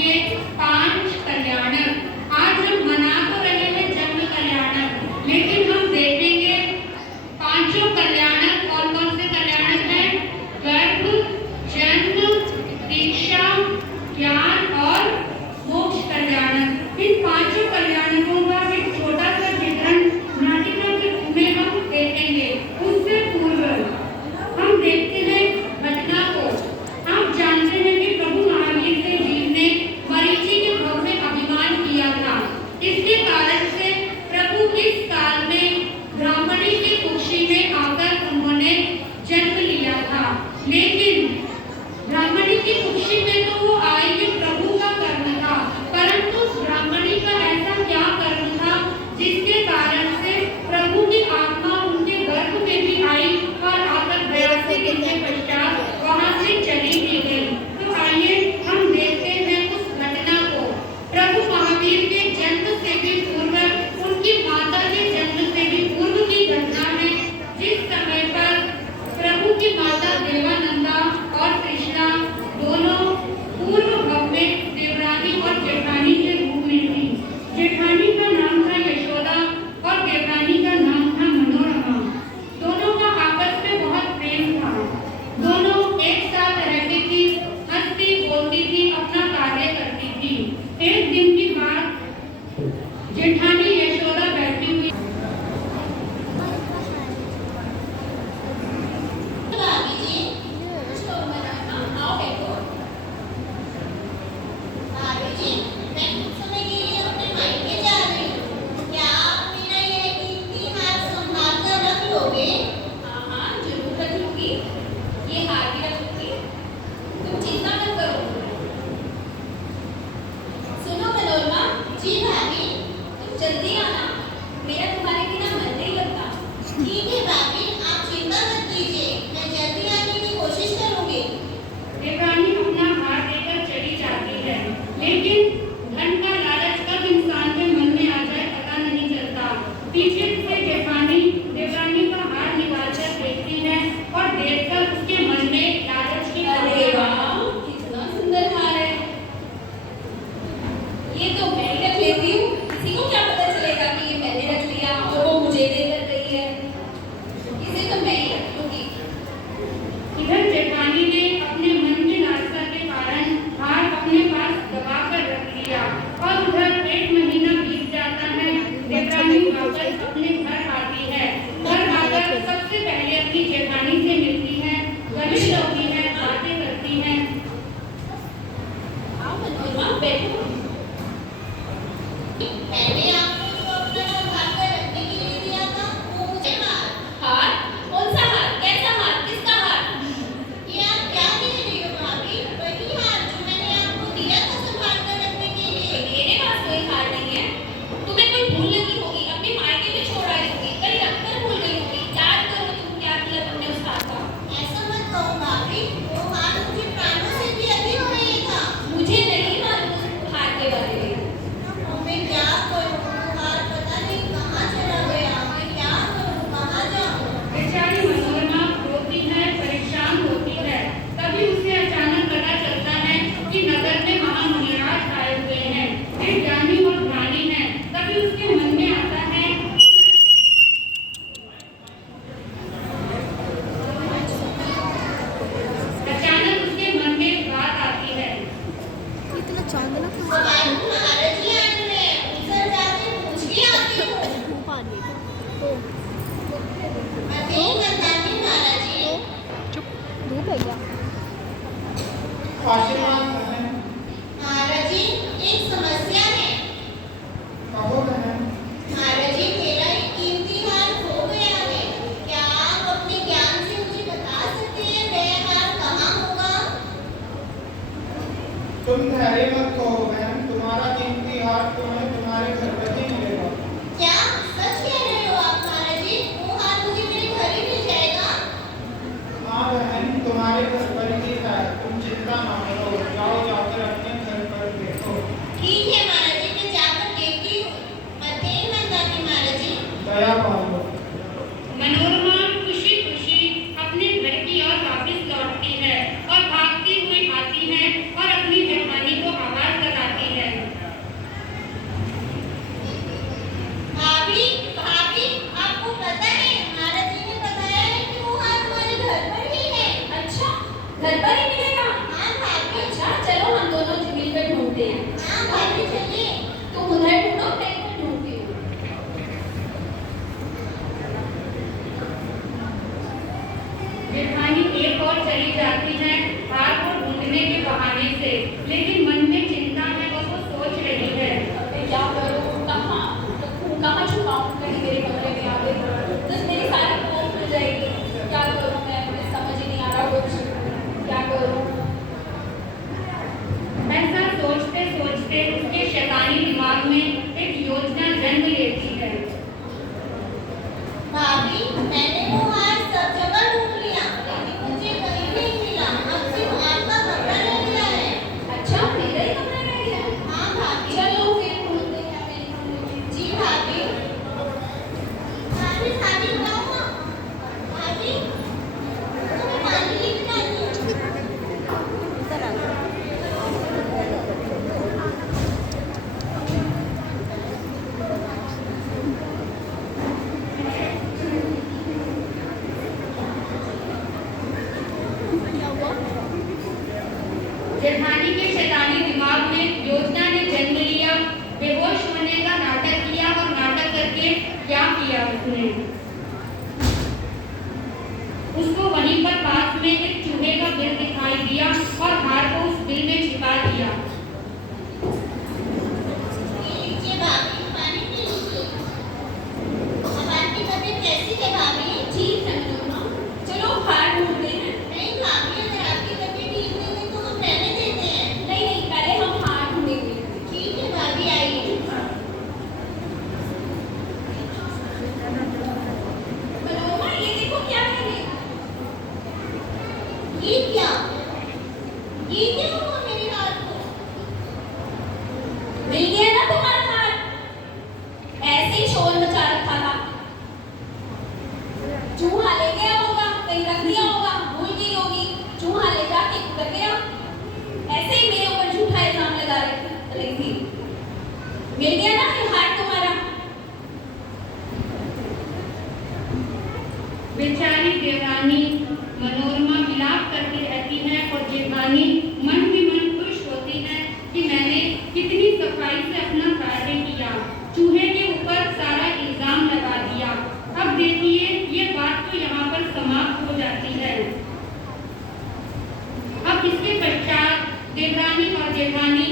के 5 कल्याणक। आज हम मना तो रहे हैं जन्म कल्याणक, लेकिन हम देखेंगे पांचों कल्याणक कौन कौन से कल्याणक हैं। गर्भ, जन्म, दीक्षा, ज्ञान और मोक्ष कल्याणक। इन पांचों कल्याणकों का एक छोटा सा चित्रण नाटिका के रूप में हम देखेंगे। उससे पूर्व हम देखते हैं घटना को। आप जानते हैं कि प्रभु महावीर के जीव ने मरीचि के भाव में अभिमान किया था। इसके कारण से प्रभु इस काल में ब्राह्मणी की कुक्षी में आकर उन्होंने जन्म लिया था। लेकिन ब्राह्मणी की कुक्षी में तो वो आए ये प्रभु का कर्म था, परंतु ब्राह्मणी का ऐसा क्या कर्म था जिसके कारण से प्रभु की आत्मा उनके गर्भ में भी आई और आकर 82 दिन के पश्चात वहां से चली भी गई। तो आइए हम देखते हैं उस घटना को। प्रभु महावीर के जन्म से भी पूर्व, उनकी माता के जन्म से भी पूर्व की घटना है, जिस समय पर प्रभु की माता देवानंदा और कृष्णा दोनों पूर्व भाव में देवरानी और जेठानी के रूप में थी। जेठानी का नाम था यशोदा और देवरानी का नाम था मनोरमा। दोनों का आपस में बहुत प्रेम था। दोनों एक साथ रहती थी, हंसती बोलती थी, अपना कार्य करती थी। एक दिन की बात, जेठानी यशोदा बैठी हुई तुम ठहरे मत कहो बहन, तुम्हारा कीमती हार तुम्हें तुम्हारे घर पर ही मिलेगा। क्या सच कह रहे हो आप महाराज जी? वो हार मुझे मेरे घर ही मिल जाएगा? हाँ बहन, तुम्हारे घर पर ही है, तुम चिंता ना करो, जाओ जाकर अपने घर पर देखो। ठीक है महाराज जी, मैं जाकर देखती हूँ। अध्ययन मंदानी महाराज जी। दया पालो। मनोरमा खुशी खुशी अपने घर की ओर वापस लौटती है और भागती हुई आती है और अपनी जेठानी को आवाज लगा लेकिन मन में चिंता है और वो सोच रही है। मैं क्या करूँ, कहाँ रखूँ, कहाँ छुपाऊँ? कहीं मेरे कमरे में आ गई तो मेरी सारी खौफ मिल जाएगी। क्या करूँ मैं, मुझे समझ ही नहीं आ रहा कुछ, क्या करूँ? ऐसा सोचते सोचते उसके शैतानी दिमाग में एक योजना जन्म लेती है। भाभी, मैंने वो हार सब जगह ढूंढ लिया, लेकिन मुझे कहीं नहीं मिला। अब सिर्फ आपका कमरा रह गया है। अच्छा, मेरा ही कमरा रह गया है? हाँ भाभी। चलो फिर ढूंढते हैं मेरे कमरे में। जी भाभी। भाभी शादी कराओ ना। भाभी, तुम्हें पानी लेके आती हूँ। जेठानी के शैतानी दिमाग में योजना ने जन्म लिया। बेहोश होने का नाटक किया और नाटक करके क्या किया उसने, उसको वहीं पर पास में एक चूहे का बिल दिखाई दिया और हार को उस बिल में छिपा दिया। ये लीजिए भाभी, पानी पी लीजिए। अब आपकी तबीयत कैसी है भाभी? ठीक है मनोरमा, चलो हार ढूंढते हैं। नहीं भाभी, अगर आपकी तबीयत ठीक नहीं है तो हम रहने देते हैं। नहीं नहीं, पहले हम हार ढूंढेंगे। ठीक है भाभी, आइए। मनोरमा, ये देखो क्या है ये? ये क्या? ये क्या हुआ मेरे हाथ को? मिल गया ना तुम्हारा हार? ऐसे ही शोर मचा रखा था। चूहा ले गया होगा, कहीं रख दिया होगा, भूल गई होगी, चूहा ले जाके कर गया। ऐसे ही मेरे ऊपर झूठा इल्जाम लगा रही थी। मिल गया ना ये हार तुम्हारा? बेचारी देवरानी मनोरमा विलाप करती रहती है और जेठानी मन ही मन खुश होती है कि मैंने कितनी सफाई से अपना कार्य किया, चूहे के ऊपर सारा इल्जाम लगा दिया। अब देखिए ये बात तो यहाँ पर समाप्त हो जाती है। अब इसके पश्चात देवरानी और जेठानी